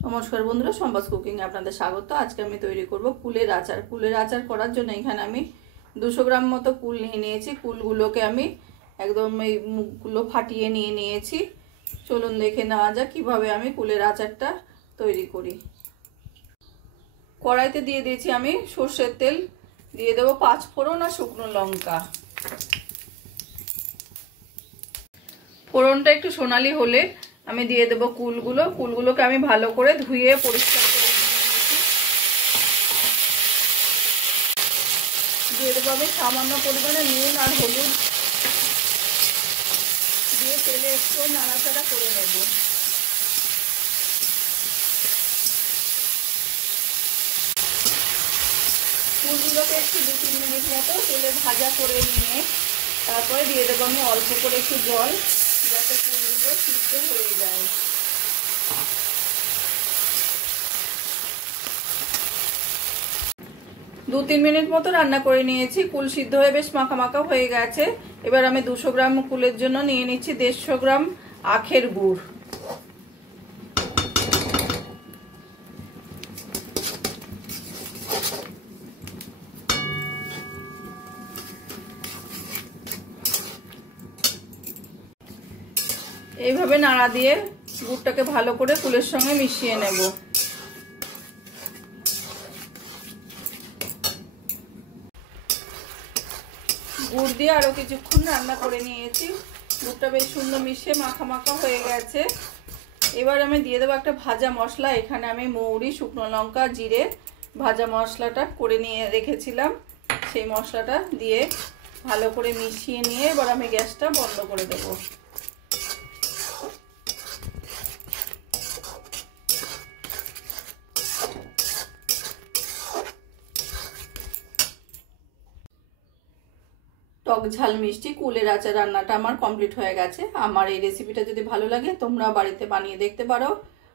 নমস্কার বন্ধুরা, সম্বাস কুকিং এ আপনাদের স্বাগত। আজকে আমি তৈরি করব কুলের আচার। কুলের আচার করার জন্য এখানে আমি 200 গ্রাম মতো কুল নিয়ে নিয়েছি। কুলগুলোকে আমি একদম এই মুখগুলো ফাটিয়ে নিয়েছি। চলুন দেখে নেওয়া যাক কিভাবে আমি কুলের আচারটা তৈরি করি। কড়াইতে দিয়ে দিয়েছি আমি সরষের তেল, দিয়ে দেবো 5 ফোড়ন আর শুকনো লঙ্কা। ফোড়নটা একটু সোনালি হলে আমি দিয়ে দেবো কুলগুলোকে আমি ভালো করে ধুয়ে পরিষ্কার করে দিয়ে দেবো আমি সামান্য পরিমাণে নুন আর হলুদ দিয়ে তেলে একটু নাড়াচাড়া করে নেব। কুলগুলোকে একটু 2-3 মিনিট মতো তেলে ভাজা করে নিয়ে তারপরে দিয়ে দেবো আমি অল্প করে একটু জল, যাতে কুলগুলো সিদ্ধ হয়ে যায়। দু 3 মিনিট মতো রান্না করে নিয়েছি। কুল সিদ্ধ হয়ে বেশ মাখা মাখা হয়ে গেছে। এবার আমি 200 গ্রাম কুলের জন্য নিয়ে নিচ্ছি 150 গ্রাম আখের গুড়। এইভাবে নাড়া দিয়ে গুড়টাকে ভালো করে কুলের সঙ্গে মিশিয়ে নেব। গুড় দিয়ে আরো কিছুক্ষণ রান্না করে নিয়েছি। গুড়টা বেশ সুন্দর মিশিয়ে মাখা মাখা হয়ে গেছে। এবার আমি দিয়ে দেবো একটা ভাজা মশলা। এখানে আমি মৌরি, শুকনো লঙ্কা, জিরে ভাজা মশলাটা করে নিয়ে রেখেছিলাম। সেই মশলাটা দিয়ে ভালো করে মিশিয়ে নিয়ে এবার আমি গ্যাসটা বন্ধ করে দেবো। টক ঝাল মিষ্টি কুলের আচার রান্নাটা আমার কমপ্লিট হয়ে গেছে। আমার এই রেসিপিটা যদি ভালো লাগে তোমরা বাড়িতে বানিয়ে দেখতে পারো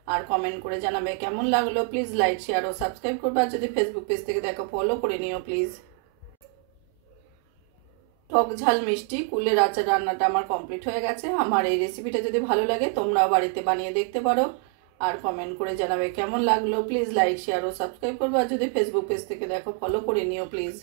আর কমেন্ট করে জানাবে কেমন লাগলো। প্লিজ লাইক, শেয়ার ও সাবস্ক্রাইব করবে। আর যদি ফেসবুক পেজ থেকে দেখো ফলো করে নিও প্লিজ। টক ঝাল মিষ্টি কুলের আচার রান্নাটা আমার কমপ্লিট হয়ে গেছে। আমার এই রেসিপিটা যদি ভালো লাগে তোমরা বাড়িতে বানিয়ে দেখতে পারো আর কমেন্ট করে জানাবে কেমন লাগলো। প্লিজ লাইক, শেয়ার ও সাবস্ক্রাইব করবে। আর যদি ফেসবুক পেজ থেকে দেখো ফলো করে নিও প্লিজ।